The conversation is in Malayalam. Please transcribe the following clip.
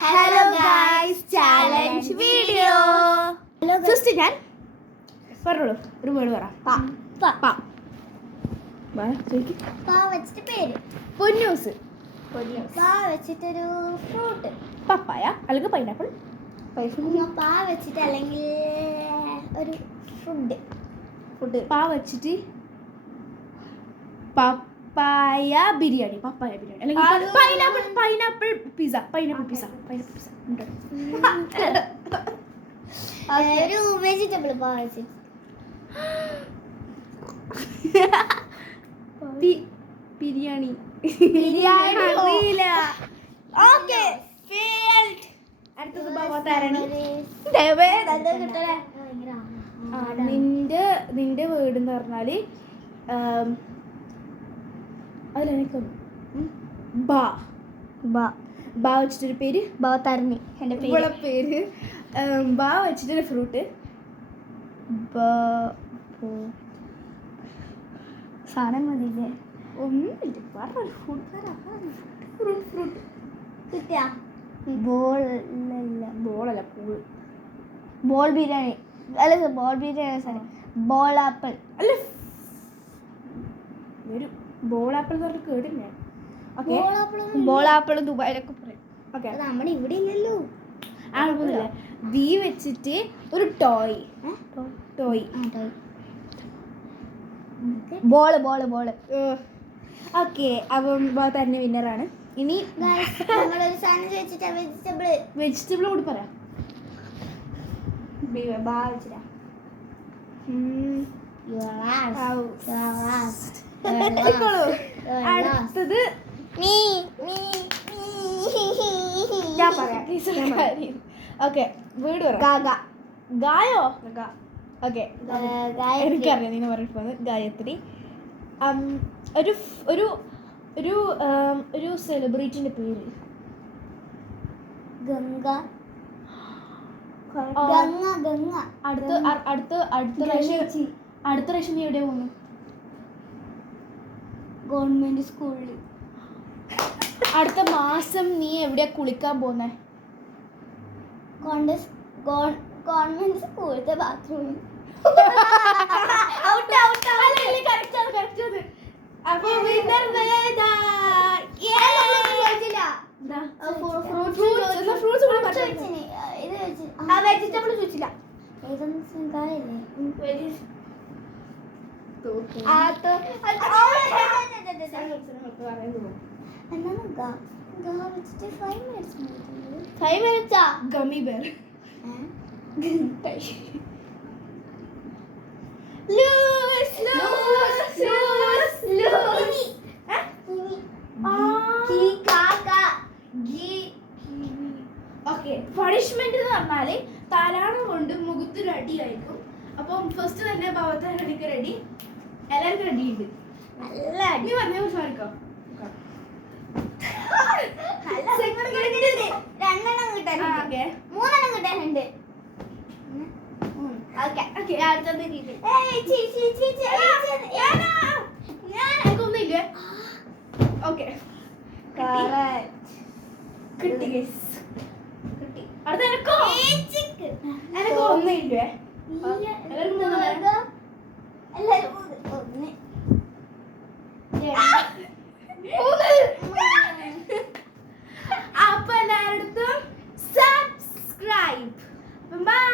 Hello guys, challenge video. First ഞാൻ പറഞ്ഞോളൂ, ഒരു വേർഡ് പറ. വെച്ചിട്ട് പേര് പൊന്നൂസ്. വെച്ചിട്ടൊരു ഫ്രൂട്ട്. പപ്പായ അല്ലെങ്കിൽ പൈനാപ്പിൾ. വെച്ചിട്ട് അല്ലെങ്കിൽ ഒരു ഫുഡ്. വെച്ചിട്ട് പപ്പായ ബിരിയാണി അല്ലെങ്കിൽ പൈനാപ്പിൾ പിസ്സ. ഒരു വെജിറ്റബിൾ വെച്ചിട്ട് ബിരിയാണി. അറിയില്ല. ഓക്കെ, അടുത്തത് ഭവതാരണി. നിന്റെ വേർഡ് എന്ന് പറഞ്ഞാല് അതിലെനിക്ക് ബാ വെച്ചിട്ടൊരു പേര്. ഭവതാരണി എൻ്റെ ഇവളെ പേര്. ബാ വെച്ചിട്ടൊരു ഫ്രൂട്ട്. സാധനം മതിയില്ലേ? ഒന്നുമില്ല, പറഞ്ഞൊരു ഫ്രൂട്ട്. കിട്ടിയാ ബോളല്ല, പൂള്. ബോൾ ബിരിയാണി അല്ല, ball biryani sorry, ball apple അല്ല, ഒരു ബോൾ ആപ്പിൾ എന്ന് പറഞ്ഞിട്ട് കേട്ടില്ല. ബോൾ ആപ്പിൾ ദുബായിലൊക്കെ പറയും. ഓക്കെ, നമ്മുടെ ഇവിടെ ഇല്ലല്ലോ. ആകുന്നില്ല. ബി വെച്ചിട്ട് ഒരു ടോയ്. ബോള് ഓക്കെ, അപ്പം തന്നെ വിന്നറാണ്. ഇനി നമ്മളൊരു സാധനം ചോദിച്ചിട്ടാ വെജിറ്റബിൾ കൂടി പറയാം. അടുത്തത് ഞാൻ പറയാം. ഓക്കെ, വീട് പറയാം. ഗായോ? ഓക്കെ, എനിക്കറിയാം നിങ്ങൾ പറയുന്നത്. ഗായത്രി. ഒരു ഒരു ഒരു ഒരു സെലിബ്രിറ്റിന്റെ പേര്. ഗംഗ. അടുത്ത പ്രാവശ്യം നീ എവിടെ പോകുന്നു? ഗവൺമെന്റ് സ്കൂളിൽ. അടുത്ത മാസം നീ എവിടെയാ കുളിക്കാൻ പോകുന്നേ? ഗവൺമെന്റ് സ്കൂളിലത്തെ ബാത്റൂമിൽ. അപ്പൊ വിന്നർ വെജിറ്റബിൾ ചോദിച്ചില്ല. Gummy bear. ഓക്കെ, പണിഷ്മെന്റ് എന്ന് പറഞ്ഞാല് തലാണം കൊണ്ട് മുഖത്തൊരു അടിയായിരിക്കും. അപ്പം ഫസ്റ്റ് തന്നെ ഭവതാരണിക്ക് റെഡി, എല്ലാവർക്കും റെഡി ഉണ്ട്. നല്ല നീ പറഞ്ഞ വിഷമിക്കോ? രണ്ടെണ്ണം കിട്ടാനുണ്ട്, മൂന്നെണ്ണം കിട്ടാനുണ്ട്. ഒന്നുമില്ലേ? ഓക്കെ, കിട്ടി. അടുത്ത എനക്കോ ഒന്നുമില്ലേ? അപ്പൊ എല്ലാവരുടെ സബ്സ്ക്രൈബ്. ബൈ.